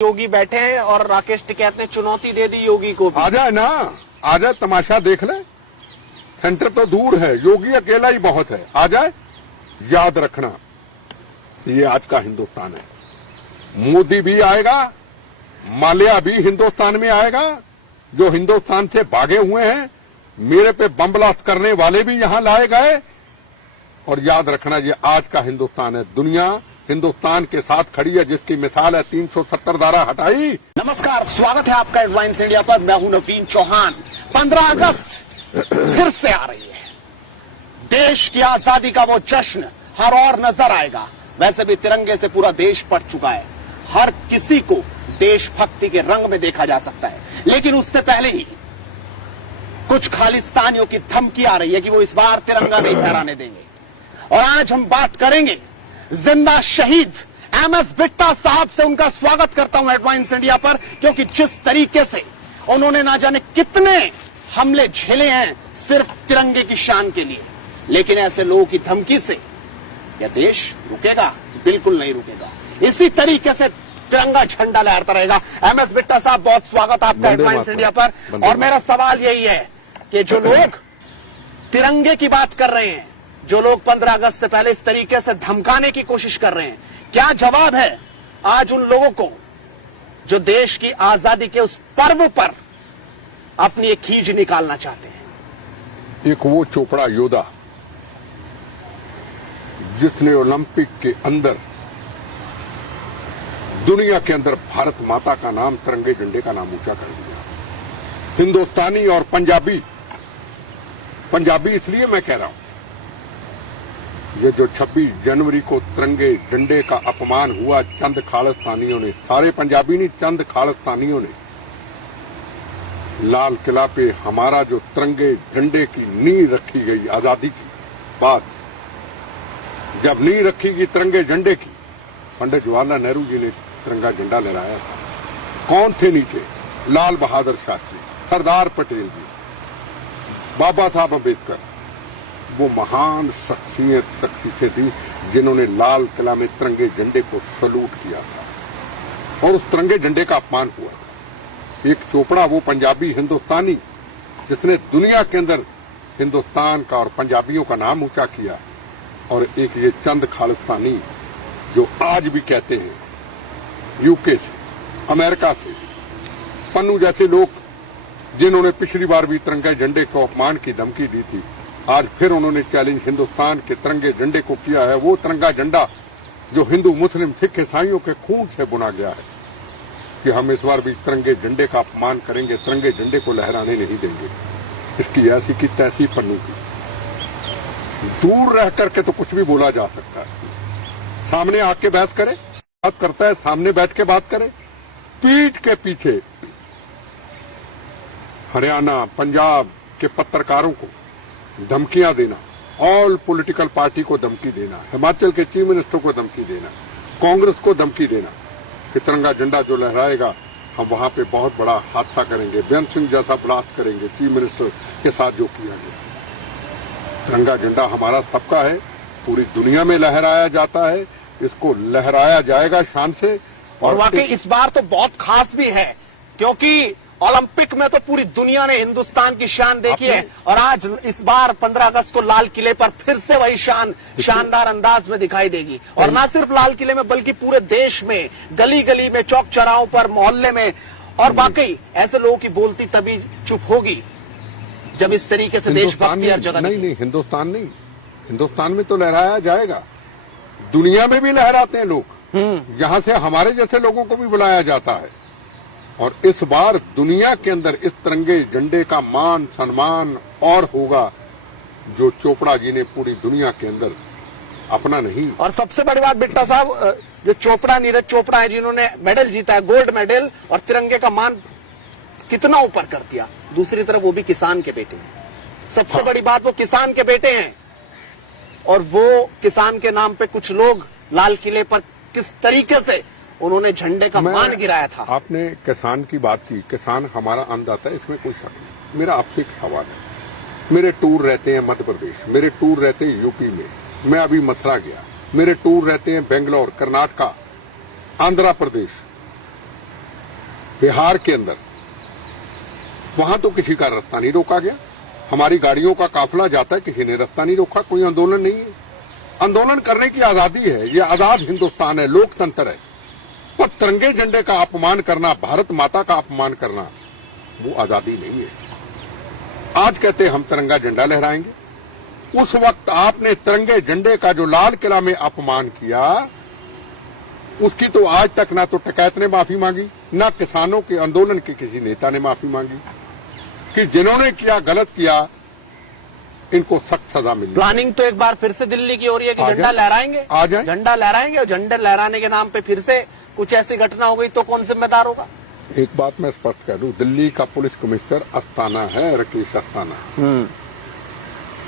योगी बैठे हैं और राकेश टिकैत ने चुनौती दे दी योगी को भी। आ जाए ना, आ जाए, तमाशा देख ले। सेंटर तो दूर है, योगी अकेला ही बहुत है। आ जाए। याद रखना, ये आज का हिंदुस्तान है। मोदी भी आएगा, माल्या भी हिंदुस्तान में आएगा। जो हिंदुस्तान से भागे हुए हैं, मेरे पे बम ब्लास्ट करने वाले भी यहां लाए गए। और याद रखना, ये आज का हिंदुस्तान है। दुनिया हिंदुस्तान के साथ खड़ी है, जिसकी मिसाल है 370 धारा हटाई। नमस्कार, स्वागत है आपका हेडलाइंस इंडिया पर। मैं हूं नवीन चौहान। 15 अगस्त फिर से आ रही है। देश की आजादी का वो जश्न हर और नजर आएगा। वैसे भी तिरंगे से पूरा देश पट चुका है। हर किसी को देशभक्ति के रंग में देखा जा सकता है। लेकिन उससे पहले ही कुछ खालिस्तानियों की धमकी आ रही है कि वो इस बार तिरंगा नहीं फहराने देंगे। और आज हम बात करेंगे जिंदा शहीद एमएस बिट्टा साहब से। उनका स्वागत करता हूं हेडलाइंस इंडिया पर, क्योंकि जिस तरीके से उन्होंने ना जाने कितने हमले झेले हैं सिर्फ तिरंगे की शान के लिए। लेकिन ऐसे लोगों की धमकी से यह देश रुकेगा? बिल्कुल नहीं रुकेगा। इसी तरीके से तिरंगा झंडा लहरता रहेगा। एमएस बिट्टा साहब, बहुत स्वागत आपका हेडलाइंस इंडिया पर। और मेरा सवाल यही है कि जो लोग तिरंगे की बात कर रहे हैं, जो लोग 15 अगस्त से पहले इस तरीके से धमकाने की कोशिश कर रहे हैं, क्या जवाब है आज उन लोगों को जो देश की आजादी के उस पर्व पर अपनी एक खींच निकालना चाहते हैं? एक वो चोपड़ा योद्धा जिसने ओलंपिक के अंदर, दुनिया के अंदर भारत माता का नाम, तिरंगे झंडे का नाम ऊंचा कर दिया। हिंदुस्तानी और पंजाबी इसलिए मैं कह रहा हूं, ये जो 26 जनवरी को तिरंगे झंडे का अपमान हुआ चंद खालिस्तानियों ने, सारे पंजाबी नहीं, चंद खालिस्तानियों ने, लाल किला पे हमारा जो तिरंगे झंडे की नींव रखी गई आजादी की बात, जब नींव रखी गई तिरंगे झंडे की, पंडित जवाहरलाल नेहरू जी ने तिरंगा झंडा लहराया था। कौन थे नीचे? लाल बहादुर शास्त्री, सरदार पटेल जी, बाबा साहब अम्बेडकर। वो महान शख्सियतें थी जिन्होंने लाल किला में तिरंगे झंडे को सलूट किया था और उस तिरंगे झंडे का अपमान हुआ था। एक चोपड़ा, वो पंजाबी हिंदुस्तानी जिसने दुनिया के अंदर हिंदुस्तान का और पंजाबियों का नाम ऊंचा किया, और एक ये चंद खालिस्तानी जो आज भी कहते हैं, यूके से, अमेरिका से, पन्नू जैसे लोग जिन्होंने पिछली बार भी तिरंगे झंडे को अपमान की धमकी दी थी, आज फिर उन्होंने चैलेंज हिंदुस्तान के तिरंगे झंडे को किया है। वो तिरंगा झंडा जो हिंदू, मुस्लिम, सिख, ईसाइयों के खून से बुना गया है, कि हम इस बार भी तिरंगे झंडे का अपमान करेंगे, तिरंगे झंडे को लहराने नहीं देंगे। इसकी ऐसी की तैसी पन्नू की। दूर रह करके तो कुछ भी बोला जा सकता है, सामने आके बहस करे, बात करता है, सामने बैठ के बात करे। पीठ के पीछे हरियाणा, पंजाब के पत्रकारों को धमकियां देना, ऑल पॉलिटिकल पार्टी को धमकी देना, हिमाचल के चीफ मिनिस्टर को धमकी देना, कांग्रेस को धमकी देना कि तिरंगा झंडा जो लहराएगा हम वहां पे बहुत बड़ा हादसा करेंगे, बेअंत सिंह जैसा ब्लास्ट करेंगे, चीफ मिनिस्टर के साथ जो किया गया। तिरंगा झंडा हमारा सबका है, पूरी दुनिया में लहराया जाता है, इसको लहराया जाएगा शान से। और वाकई इस बार तो बहुत खास भी है, क्योंकि ओलंपिक में तो पूरी दुनिया ने हिंदुस्तान की शान देखी है, और आज इस बार 15 अगस्त को लाल किले पर फिर से वही शान शानदार अंदाज में दिखाई देगी। और ना सिर्फ लाल किले में, बल्कि पूरे देश में, गली गली में, चौक चौराहों पर, मोहल्ले में। और वाकई ऐसे लोगों की बोलती तभी चुप होगी जब इस तरीके से देशभक्ति हर जगह। नहीं, हिंदुस्तान नहीं, हिंदुस्तान में तो लहराया जाएगा, दुनिया में भी लहराते हैं लोग। यहां से हमारे जैसे लोगों को भी बुलाया जाता है। और इस बार दुनिया के अंदर इस तिरंगे झंडे का मान सम्मान और होगा जो चोपड़ा जी ने पूरी दुनिया के अंदर अपना नहीं। और सबसे बड़ी बात बिट्टा साहब, जो चोपड़ा, नीरज चोपड़ा है, जिन्होंने मेडल जीता है, गोल्ड मेडल, और तिरंगे का मान कितना ऊपर कर दिया। दूसरी तरफ वो भी किसान के बेटे हैं। सबसे बड़ी बात, वो किसान के बेटे हैं, और वो किसान के नाम पे कुछ लोग लाल किले पर किस तरीके से उन्होंने झंडे का मान गिराया था। आपने किसान की बात की, किसान हमारा अन्नदाता है, इसमें कोई शक नहीं। मेरा आपसे एक सवाल है, मेरे टूर रहते हैं मध्य प्रदेश, मेरे टूर रहते हैं यूपी में, मैं अभी मथुरा गया, मेरे टूर रहते हैं बेंगलोर, कर्नाटका, आंध्र प्रदेश, बिहार के अंदर वहां तो किसी का रास्ता नहीं रोका गया। हमारी गाड़ियों का काफिला जाता है, किसी ने रास्ता नहीं रोका, कोई आंदोलन नहीं है। आंदोलन करने की आजादी है, ये आजाद हिंदुस्तान है, लोकतंत्र है। पर तिरंगे झंडे का अपमान करना, भारत माता का अपमान करना, वो आजादी नहीं है। आज कहते हम तिरंगा झंडा लहराएंगे, उस वक्त आपने तिरंगे झंडे का जो लाल किला में अपमान किया, उसकी तो आज तक ना तो टकैत ने माफी मांगी, ना किसानों के आंदोलन के किसी नेता ने माफी मांगी। कि जिन्होंने किया, गलत किया, इनको सख्त सजा मिली। प्लानिंग तो एक बार फिर से दिल्ली की हो रही है कि झंडा लहराएंगे, आ जाए, झंडा लहराएंगे, और झंडा लहराने के नाम पे फिर से कुछ ऐसी घटना हो गई तो कौन जिम्मेदार होगा? एक बात मैं स्पष्ट कर दूं, दिल्ली का पुलिस कमिश्नर अस्थाना है, राकेश अस्थाना।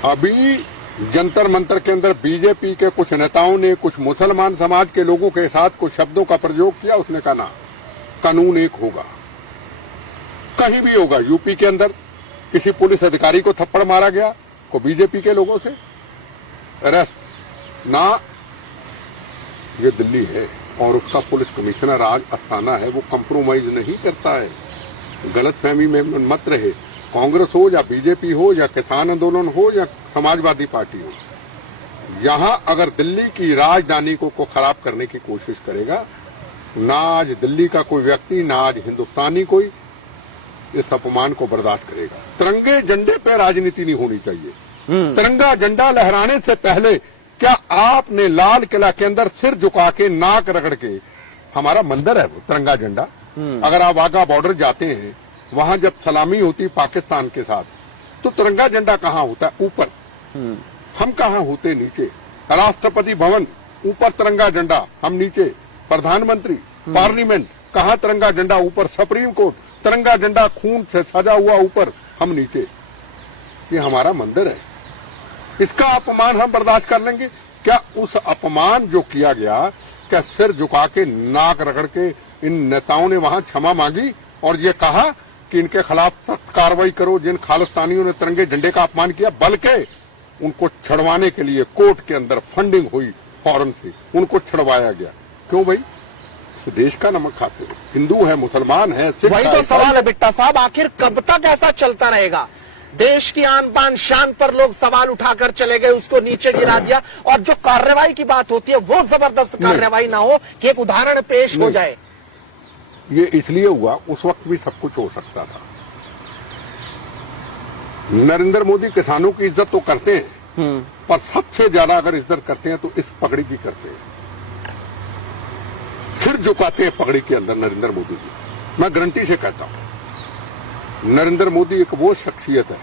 अभी जंतर मंतर के अंदर बीजेपी के कुछ नेताओं ने कुछ मुसलमान समाज के लोगों के साथ कुछ शब्दों का प्रयोग किया। उसने कहा ना, कानून एक होगा, कहीं भी होगा। यूपी के अंदर किसी पुलिस अधिकारी को थप्पड़ मारा गया, को बीजेपी के लोगों से अरेस्ट ना। ये दिल्ली है और उसका पुलिस कमिश्नर आज अस्थाना है, वो कंप्रोमाइज नहीं करता है। गलतफहमी में मत रहे, कांग्रेस हो या बीजेपी हो या किसान आंदोलन हो या समाजवादी पार्टी हो, यहां अगर दिल्ली की राजधानी को खराब करने की कोशिश करेगा, ना आज दिल्ली का कोई व्यक्ति, ना आज हिंदुस्तानी कोई इस अपमान को बर्दाश्त करेगा। तिरंगे झंडे पे राजनीति नहीं होनी चाहिए। तिरंगा झंडा लहराने से पहले क्या आपने लाल किला के अंदर सिर झुका के, नाक रगड़ के, हमारा मंदिर है वो तिरंगा झंडा, अगर आप वाघा बॉर्डर जाते हैं, वहां जब सलामी होती पाकिस्तान के साथ, तो तिरंगा झंडा कहाँ होता है? ऊपर। हम कहाँ होते? नीचे। राष्ट्रपति भवन ऊपर तिरंगा झंडा, हम नीचे। प्रधानमंत्री, पार्लियामेंट, कहाँ तिरंगा झंडा? ऊपर। सुप्रीम कोर्ट, तिरंगा झंडा खून से सजा हुआ ऊपर, हम नीचे। ये हमारा मंदिर है, इसका अपमान हम बर्दाश्त कर लेंगे क्या? उस अपमान जो किया गया, क्या सिर झुका के, नाक रगड़ के इन नेताओं ने वहां क्षमा मांगी और ये कहा कि इनके खिलाफ सख्त कार्रवाई करो जिन खालिस्तानियों ने तिरंगे झंडे का अपमान किया? बल्कि उनको छड़वाने के लिए कोर्ट के अंदर फंडिंग हुई, फौरन से उनको छड़वाया गया। क्यों भाई? इस देश का नमक खाते हो, हिंदू है, मुसलमान है, सिख। वही तो सवाल है बिट्टा साहब, आखिर कब तक ऐसा चलता रहेगा? देश की आन बान शान पर लोग सवाल उठाकर चले गए, उसको नीचे गिरा दिया, और जो कार्रवाई की बात होती है वो जबरदस्त कार्रवाई ना हो कि एक उदाहरण पेश हो जाए। ये इसलिए हुआ, उस वक्त भी सब कुछ हो सकता था। नरेंद्र मोदी किसानों की इज्जत तो करते हैं, पर सबसे ज्यादा अगर इज्जत करते हैं तो इस पगड़ी की करते हैं। सिर झुकाते हैं पगड़ी के अंदर नरेंद्र मोदी की। मैं गारंटी से कहता हूं, नरेंद्र मोदी एक वो शख्सियत है,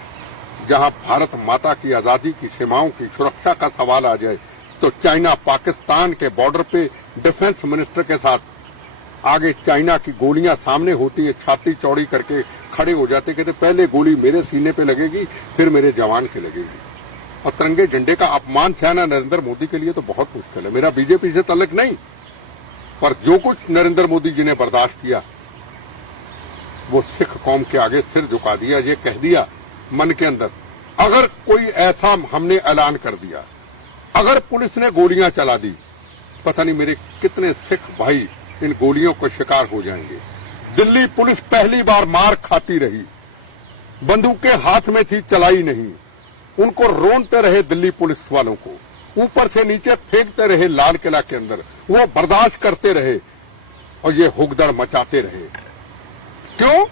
जहां भारत माता की आजादी की सीमाओं की सुरक्षा का सवाल आ जाए तो चाइना पाकिस्तान के बॉर्डर पे डिफेंस मिनिस्टर के साथ आगे चाइना की गोलियां सामने होती है, छाती चौड़ी करके खड़े हो जाते, कहते पहले गोली मेरे सीने पे लगेगी, फिर मेरे जवान के लगेगी। और तिरंगे झंडे का अपमान सहना नरेंद्र मोदी के लिए तो बहुत मुश्किल है। मेरा बीजेपी से ताल्लुक नहीं, पर जो कुछ नरेंद्र मोदी जी ने बर्दाश्त किया, वो सिख कौम के आगे सिर झुका दिया। ये कह दिया मन के अंदर, अगर कोई ऐसा हमने ऐलान कर दिया, अगर पुलिस ने गोलियां चला दी, पता नहीं मेरे कितने सिख भाई इन गोलियों का शिकार हो जाएंगे। दिल्ली पुलिस पहली बार मार खाती रही, बंदूकें हाथ में थी, चलाई नहीं, उनको रोनते रहे दिल्ली पुलिस वालों को, ऊपर से नीचे फेंकते रहे लाल किला के अंदर, वो बर्दाश्त करते रहे और ये हुगदड़ मचाते रहे। क्यों?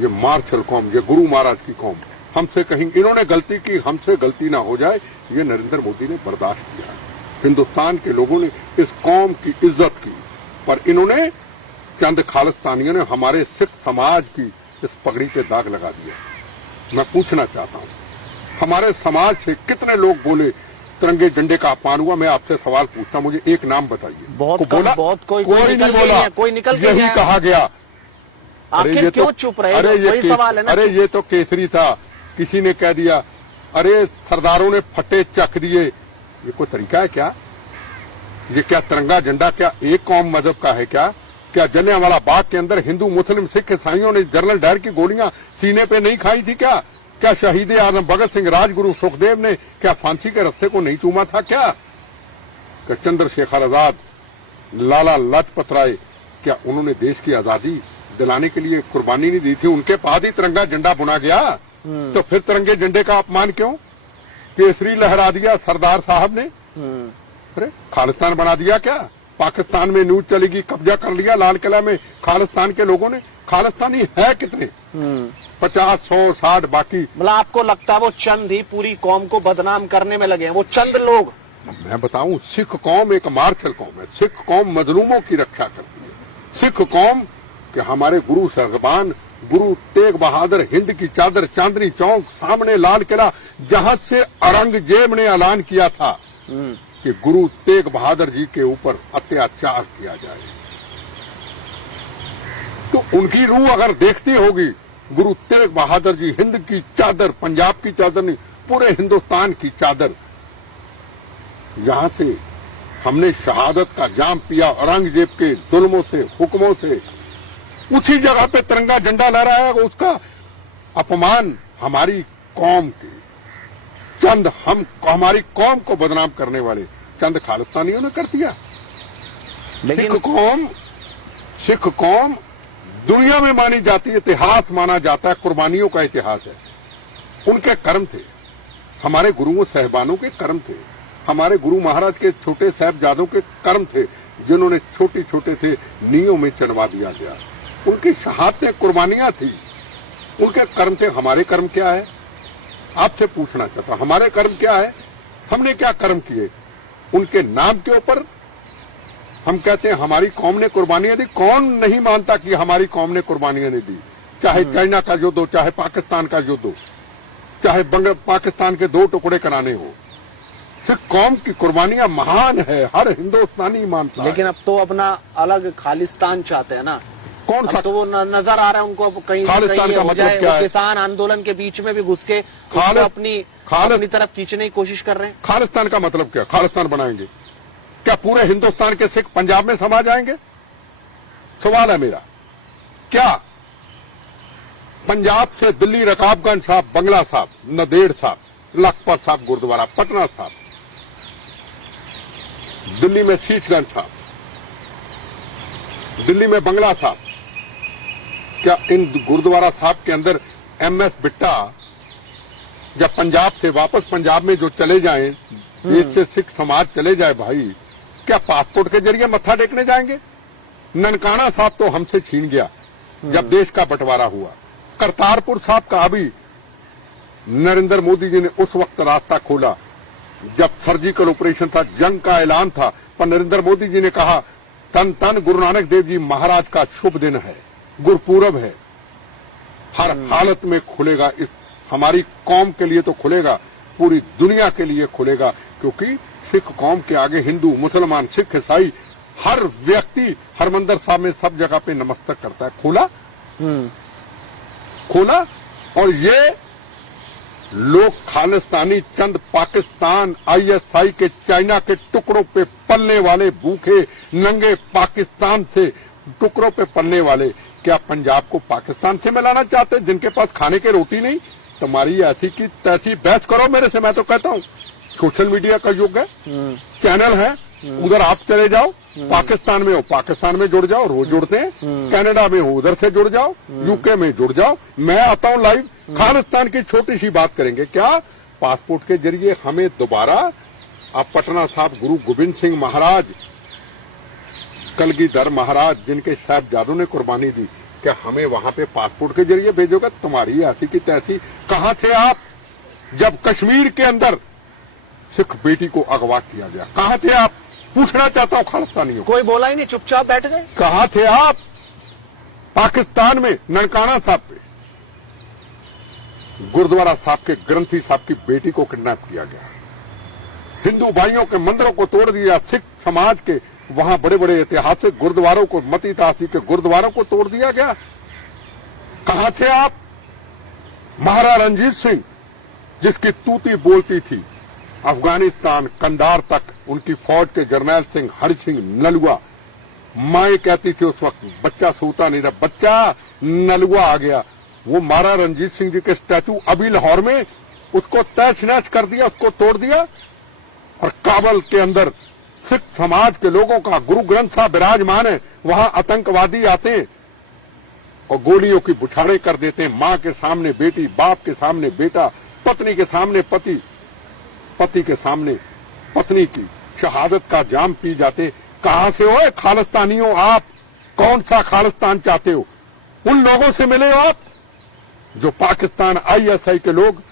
ये मार्शल कौम, ये गुरु महाराज की कौम, हमसे कहीं इन्होंने गलती की, हमसे गलती ना हो जाए, ये नरेंद्र मोदी ने बर्दाश्त किया। हिंदुस्तान के लोगों ने इस कौम की इज्जत की, पर इन्होंने चंद खालिस्तानियों ने हमारे सिख समाज की इस पगड़ी पे दाग लगा दिया। मैं पूछना चाहता हूं, हमारे समाज से कितने लोग बोले तिरंगे झंडे का अपमान हुआ? मैं आपसे सवाल पूछता, मुझे एक नाम बताइए। बहुत बोला? बहुत कोई नहीं बोला, कोई निकल के यही कहा गया। आखिर क्यों चुप रहे? अरे वही सवाल है ना। अरे ये तो केसरी था, किसी ने कह दिया, अरे सरदारों ने फटे चख दिए। ये कोई तरीका है क्या? ये क्या तिरंगा झंडा क्या एक कौम मजहब का है क्या? क्या जलियांवाला बाग के अंदर हिंदू मुस्लिम सिख ईसाइयों ने जनरल डायर की गोलियां सीने पे नहीं खाई थी क्या? क्या शहीद आजम भगत सिंह, राजगुरु सुखदेव ने क्या फांसी के रस्से को नहीं चूमा था क्या? चंद्रशेखर आजाद, लाला लाजपत राय, क्या उन्होंने देश की आजादी दिलाने के लिए कुर्बानी नहीं दी थी, उनके बाद ही तिरंगा झंडा बुना गया। तो फिर तिरंगे झंडे का अपमान क्यों? केसरी लहरा दिया सरदार साहब ने। अरे खालिस्तान बना दिया क्या? पाकिस्तान में न्यूज चलेगी, कब्जा कर लिया लाल किला में खालिस्तान के लोगों ने। खालिस्तानी है कितने? 50, 100, 60। बाकी मतलब आपको लगता है वो चंद ही पूरी कौम को बदनाम करने में लगे हैं, वो चंद लोग? मैं बताऊं, सिख कौम एक मार्शल कौम है। सिख कौम मजलूमों की रक्षा करती है। सिख कौम के हमारे गुरु साहबान गुरु तेग बहादुर हिंद की चादर चांदनी चौक सामने लाल किला, जहां से औरंगजेब ने ऐलान किया था कि गुरु तेग बहादुर जी के ऊपर अत्याचार किया जाए, तो उनकी रूह अगर देखती होगी, गुरु तेग बहादुर जी हिंद की चादर, पंजाब की चादर नहीं, पूरे हिंदुस्तान की चादर, यहां से हमने शहादत का जाम पिया औरंगजेब के जुल्मों से, हुक्मों से, उसी जगह पे तिरंगा झंडा लहरा है। उसका अपमान हमारी कौम के चंद हमारी कौम को बदनाम करने वाले चंद खालिस्तानियों ने कर दिया। लेकिन सिख कौम दुनिया में मानी जाती है, इतिहास माना जाता है, कुर्बानियों का इतिहास है। उनके कर्म थे, हमारे गुरुओं साहिबानों के कर्म थे, हमारे गुरु महाराज के छोटे साहबजादों के कर्म थे, जिन्होंने छोटे छोटे थे नींयों में चढ़वा दिया गया। उनकी शहादतें कुर्बानियां थी, उनके कर्म थे। हमारे कर्म क्या है? आपसे पूछना चाहता हूं, हमारे कर्म क्या है? हमने क्या कर्म किए? उनके नाम के ऊपर हम कहते हैं हमारी कौम ने कुर्बानियां दी। कौन नहीं मानता कि हमारी कौम ने कुर्बानियां नहीं दी? चाहे चाइना का युद्ध हो, चाहे पाकिस्तान का युद्ध हो, चाहे पाकिस्तान के 2 टुकड़े कराने हो, सिख कौम की कुर्बानियां महान है, हर हिंदुस्तानी मानता है। लेकिन अब तो अपना अलग खालिस्तान चाहते हैं ना। कौन सा? तो वो नजर आ रहा है उनको, अब कहीं खालिस्तान का मतलब क्या है? किसान आंदोलन के बीच में भी घुस के अपनी तरफ खींचने की कोशिश कर रहे हैं। खालिस्तान का मतलब क्या? खालिस्तान बनाएंगे क्या? पूरे हिंदुस्तान के सिख पंजाब में समा जाएंगे? सवाल है मेरा। क्या पंजाब से दिल्ली रकाबगंज साहब, बंगला साहब, नदेड़ साहब, लखपत साहब गुरुद्वारा, पटना साहब, दिल्ली में शीशगंज साहब, दिल्ली में बंगला साहब, क्या इन गुरुद्वारा साहब के अंदर MS बिट्टा जब पंजाब से वापस पंजाब में जो चले जाएं, देश से सिख समाज चले जाए भाई, क्या पासपोर्ट के जरिए मत्था टेकने जाएंगे? ननकाना साहब तो हमसे छीन गया जब देश का बंटवारा हुआ। करतारपुर साहब का अभी नरेंद्र मोदी जी ने उस वक्त रास्ता खोला जब सर्जिकल ऑपरेशन था, जंग का ऐलान था, पर नरेंद्र मोदी जी ने कहा तन तन गुरु नानक देव जी महाराज का शुभ दिन है, गुरपूरब है, हर हालत में खुलेगा। इस हमारी कौम के लिए तो खुलेगा, पूरी दुनिया के लिए खुलेगा, क्योंकि सिख कौम के आगे हिंदू, मुसलमान, सिख, ईसाई, हर व्यक्ति हरमंदिर साहब में सब जगह पे नमस्कार करता है। खोला और ये लोग खालिस्तानी चंद पाकिस्तान, ISI के चाइना के टुकड़ों पे पलने वाले, भूखे नंगे पाकिस्तान से टुकड़ों पे पलने वाले, क्या पंजाब को पाकिस्तान से मिलाना चाहते? जिनके पास खाने की रोटी नहीं, तुम्हारी ऐसी की तैसी बहस करो मेरे से। मैं तो कहता हूँ सोशल मीडिया का युग है, चैनल है, उधर आप चले जाओ, पाकिस्तान में हो पाकिस्तान में जुड़ जाओ, रोज जुड़ते हैं, कनाडा में हो उधर से जुड़ जाओ, UK में जुड़ जाओ, मैं आता हूँ लाइव। खालिस्तान की छोटी सी बात करेंगे क्या? पासपोर्ट के जरिए हमें दोबारा, अब पटना साहब गुरु गोविंद सिंह महाराज, कलगीधर महाराज, जिनके साहबजादों ने कुर्बानी दी, क्या हमें वहां पे पासपोर्ट के जरिए भेजोगे? तुम्हारी ऐसी की तैसी। कहां थे आप जब कश्मीर के अंदर सिख बेटी को अगवा किया गया? कहां थे आप? पूछना चाहता हूं खालिस्तानियों। कोई बोला ही नहीं, चुपचाप बैठ गए। कहां थे आप? पाकिस्तान में ननकाना साहब पे गुरुद्वारा साहब के ग्रंथी साहब की बेटी को किडनैप किया गया, हिंदू भाइयों के मंदिरों को तोड़ दिया, सिख समाज के वहां बड़े बड़े ऐतिहासिक गुरुद्वारों को, मती तासी के गुरुद्वारों को तोड़ दिया गया। कहां थे आप? महाराजा रणजीत सिंह, जिसकी तूती बोलती थी, अफगानिस्तान कंधार तक उनकी फौज के जर्नैल सिंह, हरि सिंह नलुआ, माए कहती थी उस वक्त बच्चा सोता नहीं रहा, बच्चा नलुआ आ गया। वो महाराजा रणजीत सिंह जी के स्टैचू अभी लाहौर में, उसको तहस नहस कर दिया, उसको तोड़ दिया। और काबल के अंदर सिख समाज के लोगों का गुरु ग्रंथ साहब विराजमान है, वहां आतंकवादी आते हैं, और गोलियों की बुछाड़ें कर देते हैं। मां के सामने बेटी, बाप के सामने बेटा, पत्नी के सामने पति, पति के सामने पत्नी की शहादत का जाम पी जाते। कहां से हो खालिस्तानियों आप? कौन सा खालिस्तान चाहते हो? उन लोगों से मिले हो आप जो पाकिस्तान आईएसआई के लोग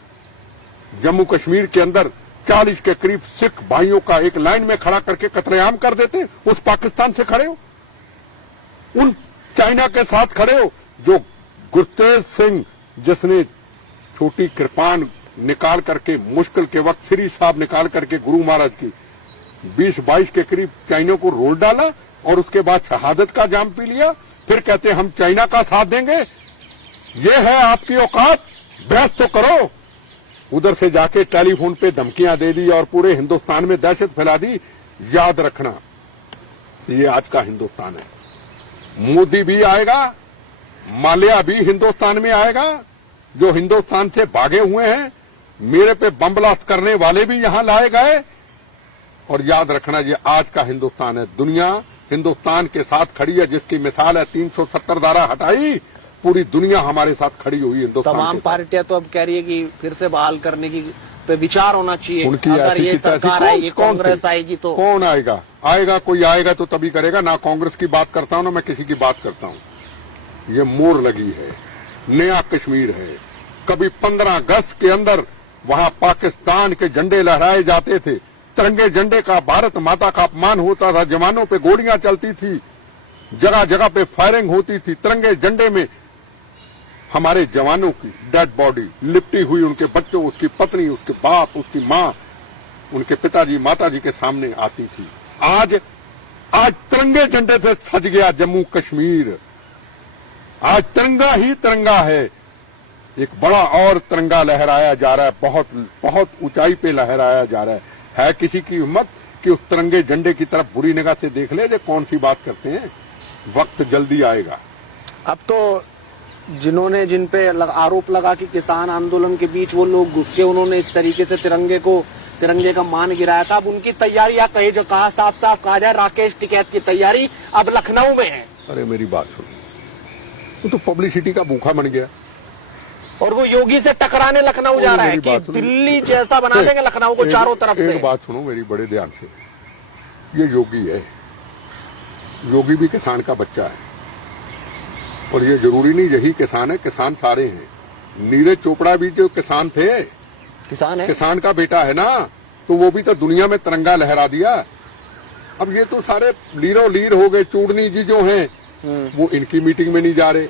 जम्मू कश्मीर के अंदर 40 के करीब सिख भाइयों का एक लाइन में खड़ा करके कत्लेआम कर देते। उस पाकिस्तान से खड़े हो? उन चाइना के साथ खड़े हो जो गुरतेज सिंह जिसने छोटी कृपान निकाल करके मुश्किल के वक्त श्री साहब निकाल करके गुरु महाराज की 20-22 के करीब चाइना को रोल डाला और उसके बाद शहादत का जाम पी लिया। फिर कहते हम चाइना का साथ देंगे। ये है आपकी औकात? बहस तो करो। उधर से जाके टेलीफोन पे धमकियां दे दी और पूरे हिंदुस्तान में दहशत फैला दी। याद रखना, ये आज का हिंदुस्तान है। मोदी भी आएगा, माल्या भी हिंदुस्तान में आएगा, जो हिंदुस्तान से भागे हुए हैं। मेरे पे बम ब्लास्ट करने वाले भी यहां लाए गए। और याद रखना, ये आज का हिंदुस्तान है। दुनिया हिंदुस्तान के साथ खड़ी है, जिसकी मिसाल है 370 धारा हटाई, पूरी दुनिया हमारे साथ खड़ी हुई हिंदुस्तान। तमाम पार्टियां तो अब कह रही है कि फिर से बहाल करने की पे विचार होना चाहिए। उनकी अगर ये सरकार है, ये कांग्रेस आएगी तो कौन आएगा? आएगा कोई आएगा तो तभी करेगा ना। कांग्रेस की बात करता हूं ना मैं किसी की बात करता हूं। ये मोर लगी है, नया कश्मीर है। कभी 15 अगस्त के अंदर वहां पाकिस्तान के झंडे लहराए जाते थे, तिरंगे झंडे का, भारत माता का अपमान होता था, जवानों पे गोलियां चलती थी, जगह जगह पे फायरिंग होती थी। तिरंगे झंडे में हमारे जवानों की डेड बॉडी लिपटी हुई, उनके बच्चों, उसकी पत्नी, उसके बाप, उसकी मां, उनके पिताजी माताजी के सामने आती थी। आज तिरंगे झंडे से सज गया जम्मू कश्मीर। आज तिरंगा ही तिरंगा है। एक बड़ा और तिरंगा लहराया जा रहा है, बहुत बहुत ऊंचाई पे लहराया जा रहा है किसी की हिम्मत कि उस तिरंगे झंडे की तरफ बुरी निगाह से देख ले? कौन सी बात करते हैं? वक्त जल्दी आएगा। अब तो जिन्होंने जिन पे आरोप लगा कि किसान आंदोलन के बीच वो लोग घुस के उन्होंने इस तरीके से तिरंगे का मान गिराया था, अब उनकी तैयारियां कही जो कहा, साफ साफ कहा जाए, राकेश टिकैत की तैयारी अब लखनऊ में है। अरे मेरी बात सुनो, वो तो पब्लिसिटी का भूखा बन गया और वो योगी से टकराने लखनऊ जा रहा है कि दिल्ली जैसा बना देंगे लखनऊ को चारों तरफ से। एक बात सुनो मेरी बड़े ध्यान से, ये योगी है, योगी भी किसान का बच्चा है। और ये जरूरी नहीं यही किसान है, किसान सारे हैं। नीरज चोपड़ा भी जो किसान थे, किसान है, किसान का बेटा है ना, तो वो भी तो दुनिया में तिरंगा लहरा दिया। अब ये तो सारे लीरो लीर हो गए। चूड़नी जी जो हैं वो इनकी मीटिंग में नहीं जा रहे।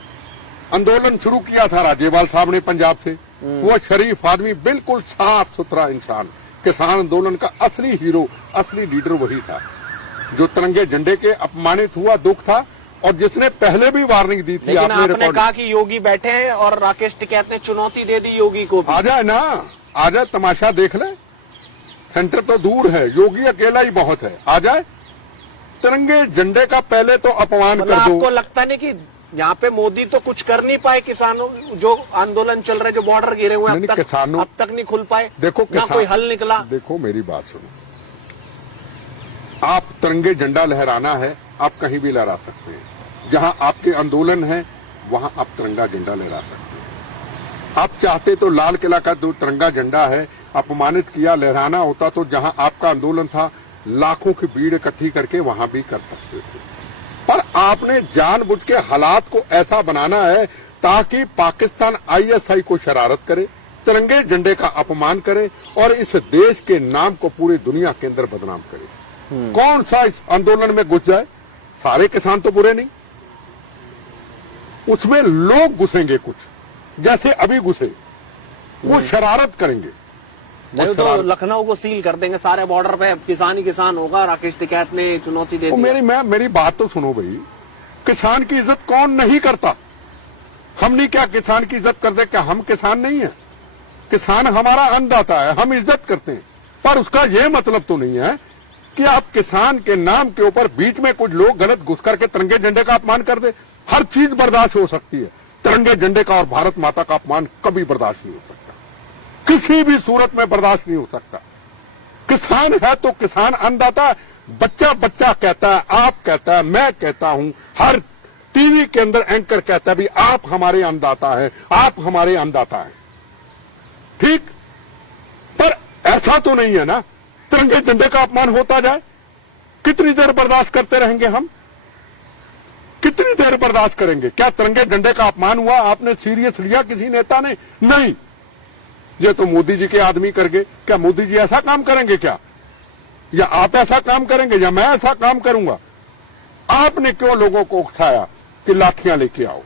आंदोलन शुरू किया था राज्यपाल साहब ने पंजाब से, वो शरीफ आदमी, बिल्कुल साफ सुथरा इंसान, किसान आंदोलन का असली हीरो, असली लीडर वही था जो तिरंगे झंडे के अपमानित हुआ, दुख था। और जिसने पहले भी वार्निंग दी थी। आपने कहा कि योगी बैठे हैं और राकेश टिकैत ने चुनौती दे दी योगी को। आ जाए ना, आ जाए, तमाशा देख ले। सेंटर तो दूर है, योगी अकेला ही बहुत है। आ जाए, तिरंगे झंडे का पहले तो अपमान कर दो। आपको लगता नहीं कि यहाँ पे मोदी तो कुछ कर नहीं पाए? किसानों जो आंदोलन चल रहे, जो बॉर्डर गिरे हुए हैं, अब तक नहीं खुल पाए। देखो ना कोई हल निकला। देखो मेरी बात सुनो, आप तिरंगे झंडा लहराना है, आप कहीं भी लहरा सकते हैं। जहां आपके आंदोलन है वहां आप तिरंगा झंडा लहरा सकते हैं। आप चाहते तो लाल किला का जो तिरंगा झंडा है अपमानित किया, लहराना होता तो जहां आपका आंदोलन था लाखों की भीड़ इकट्ठी करके वहां भी कर सकते थे। पर आपने जानबूझ के हालात को ऐसा बनाना है ताकि पाकिस्तान आईएसआई को शरारत करे, तिरंगे झंडे का अपमान करे और इस देश के नाम को पूरी दुनिया के अंदर बदनाम करे। कौन सा इस आंदोलन में घुस जाए? सारे किसान तो बुरे नहीं, उसमें लोग घुसेंगे कुछ, जैसे अभी घुसे, वो शरारत करेंगे। नहीं तो लखनऊ को सील कर देंगे, सारे बॉर्डर पे किसान ही किसान होगा। राकेश टिकैत ने चुनौती दे दी। मेरी बात तो सुनो भाई, किसान की इज्जत कौन नहीं करता? हम नहीं क्या किसान की इज्जत करते? क्या हम किसान नहीं है? किसान हमारा अन्नदाता है, हम इज्जत करते हैं। पर उसका यह मतलब तो नहीं है कि आप किसान के नाम के ऊपर बीच में कुछ लोग गलत घुस करके तिरंगे झंडे का अपमान कर दे। हर चीज बर्दाश्त हो सकती है, तिरंगे झंडे का और भारत माता का अपमान कभी बर्दाश्त नहीं हो सकता, किसी भी सूरत में बर्दाश्त नहीं हो सकता। किसान है तो किसान अन्नदाता, बच्चा बच्चा कहता है, आप कहता है, मैं कहता हूं, हर टीवी के अंदर एंकर कहता है भी आप हमारे अन्नदाता हैं, आप हमारे अन्नदाता हैं, ठीक, पर ऐसा तो नहीं है ना तिरंगे झंडे का अपमान होता जाए। कितनी देर बर्दाश्त करते रहेंगे हम, कितनी देर बर्दाश्त करेंगे? क्या तिरंगे झंडे का अपमान हुआ? आपने सीरियस लिया किसी नेता ने? नहीं, ये तो मोदी जी के आदमी कर गए। क्या मोदी जी ऐसा काम करेंगे क्या? या आप ऐसा काम करेंगे या मैं ऐसा काम करूंगा? आपने क्यों लोगों को उठाया कि लाठियां लेके आओ?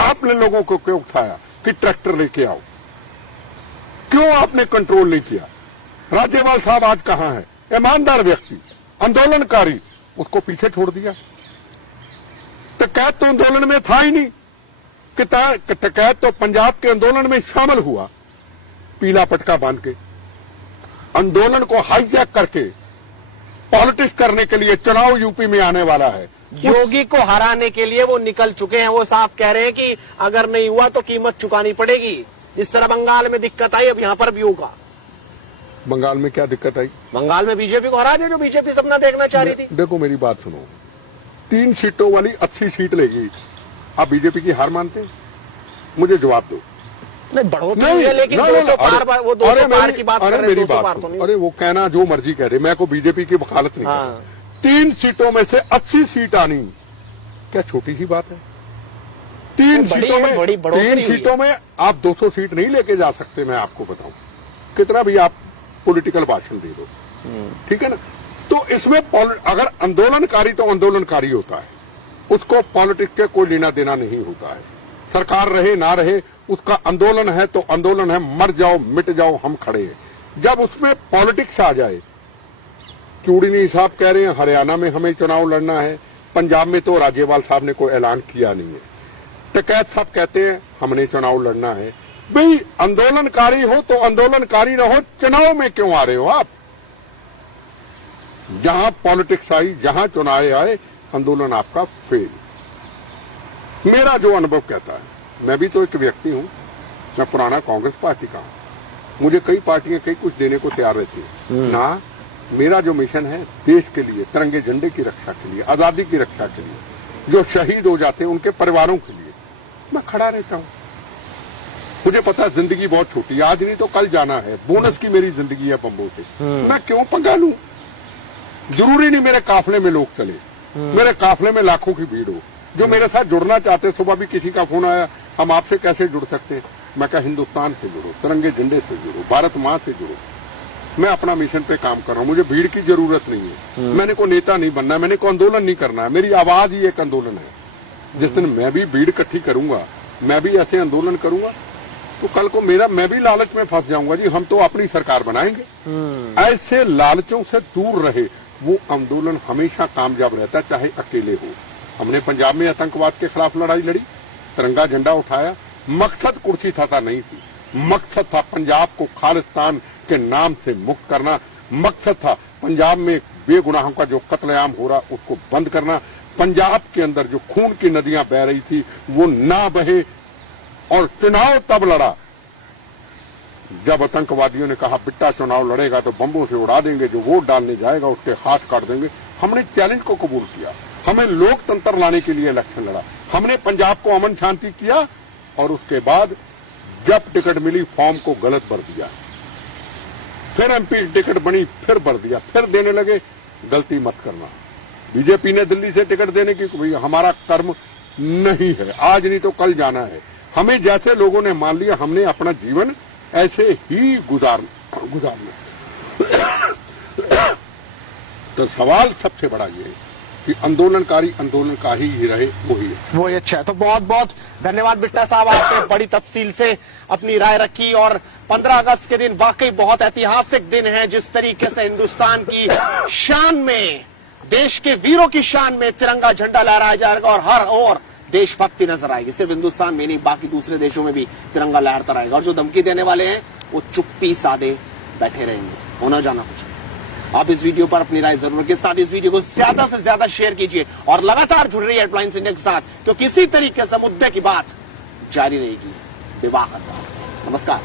आपने लोगों को क्यों उठाया कि ट्रैक्टर लेके आओ? क्यों आपने कंट्रोल नहीं किया? राज्यपाल साहब आज कहां है? ईमानदार व्यक्ति, आंदोलनकारी, उसको पीछे छोड़ दिया। टकैत तो आंदोलन में था ही नहीं, टकैत तो पंजाब के आंदोलन में शामिल हुआ, पीला पटका बांध के आंदोलन को हाईजैक करके पॉलिटिक्स करने के लिए चुनाव यूपी में आने वाला है। योगी को हराने के लिए वो निकल चुके हैं। वो साफ कह रहे हैं कि अगर नहीं हुआ तो कीमत चुकानी पड़ेगी। जिस तरह बंगाल में दिक्कत आई, अब यहां पर भी होगा। बंगाल में क्या दिक्कत आई? बंगाल में बीजेपी को हरा दिया, जो बीजेपी सपना देखना चाह रही थी। देखो मेरी बात सुनो, 3 सीटों वाली अच्छी सीट लेगी, आप बीजेपी की हार मानते हैं? मुझे जवाब दो। नहीं, बढ़ोतरी हुई है, लेकिन 200 पार, वो 200 पार की बात कर रहे हैं, 200 पार तो नहीं। अरे वो कहना जो मर्जी कह रहे, मैं को बीजेपी की वकालत नहीं कर रहा। 3 सीटों में से अच्छी सीट आनी क्या छोटी सी बात है? 3 सीटों में आप 200 सीट नहीं लेके जा सकते। मैं आपको बताऊं, कितना भी आप पॉलिटिकल भाषण दे दो, ठीक है ना? तो इसमें अगर आंदोलनकारी तो आंदोलनकारी होता है, उसको पॉलिटिक्स के कोई लेना देना नहीं होता है। सरकार रहे ना रहे, उसका आंदोलन है तो आंदोलन है, मर जाओ मिट जाओ हम खड़े हैं। जब उसमें पॉलिटिक्स आ जाए, चूड़ीनी साहब कह रहे हैं हरियाणा में हमें चुनाव लड़ना है, पंजाब में तो राज्यपाल साहब ने कोई ऐलान किया नहीं है, टकैत साहब कहते हैं हमने चुनाव लड़ना है। भाई आंदोलनकारी हो तो आंदोलनकारी रहो, चुनाव में क्यों आ रहे हो आप? जहां पॉलिटिक्स आई, जहां चुनाव आए, आंदोलन आपका फेल। मेरा जो अनुभव कहता है, मैं भी तो एक व्यक्ति हूं, मैं पुराना कांग्रेस पार्टी का हूं, मुझे कई पार्टियां कई कुछ देने को तैयार रहती है ना। मेरा जो मिशन है देश के लिए, तिरंगे झंडे की रक्षा के लिए, आजादी की रक्षा के लिए, जो शहीद हो जाते हैं उनके परिवारों के लिए मैं खड़ा रहता हूं। मुझे पता है जिंदगी बहुत छोटी है, आज नहीं तो कल जाना है, बोनस की मेरी जिंदगी है बंबों से, मैं क्यों पंगा लूं? जरूरी नहीं मेरे काफले में लोग चले, मेरे काफले में लाखों की भीड़ हो जो मेरे साथ जुड़ना चाहते। सुबह भी किसी का फोन आया, हम आपसे कैसे जुड़ सकते हैं? मैं कहा हिंदुस्तान से जुड़ो, तिरंगे झंडे से जुड़ो, भारत मां से जुड़ो। मैं अपना मिशन पे काम कर रहा हूं, मुझे भीड़ की जरूरत नहीं है। मैंने को नेता नहीं बनना है, मैंने को आंदोलन नहीं करना है, मेरी आवाज ही एक आंदोलन है। जिस दिन मैं भी भीड़ इकट्ठी करूंगा, मैं भी ऐसे आंदोलन करूंगा, तो कल को मैं भी लालच में फंस जाऊंगा जी हम तो अपनी सरकार बनाएंगे। ऐसे लालचों से दूर रहे, वो आंदोलन हमेशा कामयाब रहता, चाहे अकेले हो। हमने पंजाब में आतंकवाद के खिलाफ लड़ाई लड़ी, तिरंगा झंडा उठाया, मकसद कुर्सी था नहीं थी, मकसद था पंजाब को खालिस्तान के नाम से मुक्त करना, मकसद था पंजाब में बेगुनाहों का जो कत्लेआम हो रहा उसको बंद करना, पंजाब के अंदर जो खून की नदियां बह रही थी वो ना बहे। और चुनाव तब लड़ा जब आतंकवादियों ने कहा बिट्टा चुनाव लड़ेगा तो बम्बों से उड़ा देंगे, जो वोट डालने जाएगा उसके हाथ काट देंगे। हमने चैलेंज को कबूल किया, हमें लोकतंत्र लाने के लिए इलेक्शन लड़ा, हमने पंजाब को अमन शांति किया। और उसके बाद जब टिकट मिली फॉर्म को गलत भर दिया, फिर एमपी टिकट बनी फिर भर दिया, फिर देने लगे। गलती मत करना, बीजेपी ने दिल्ली से टिकट देने की कोई हमारा कर्म नहीं है, आज नहीं तो कल जाना है। हमें जैसे लोगों ने मान लिया, हमने अपना जीवन ऐसे ही गुजारना। तो सवाल सबसे बड़ा ये है कि आंदोलनकारी आंदोलन का ही रहे, वही अच्छा है। तो बहुत बहुत धन्यवाद बिट्टा साहब, आपने बड़ी तफसील से अपनी राय रखी। और 15 अगस्त के दिन वाकई बहुत ऐतिहासिक दिन है। जिस तरीके से हिंदुस्तान की शान में, देश के वीरों की शान में तिरंगा झंडा लहराया जाएगा और हर ओर देशभक्ति नजर आएगी। सिर्फ हिंदुस्तान में नहीं, बाकी दूसरे देशों में भी तिरंगा लहरता रहेगा। और जो धमकी देने वाले हैं वो चुप्पी साधे बैठे रहेंगे, होना जाना कुछ। आप इस वीडियो पर अपनी राय जरूर रखिए, साथ इस वीडियो को ज्यादा से ज्यादा शेयर कीजिए और लगातार जुड़ रही है हेडलाइंस इंडिया के साथ, क्योंकि किसी तरीके से मुद्दे की बात जारी रहेगी। दिवाकर दास, नमस्कार।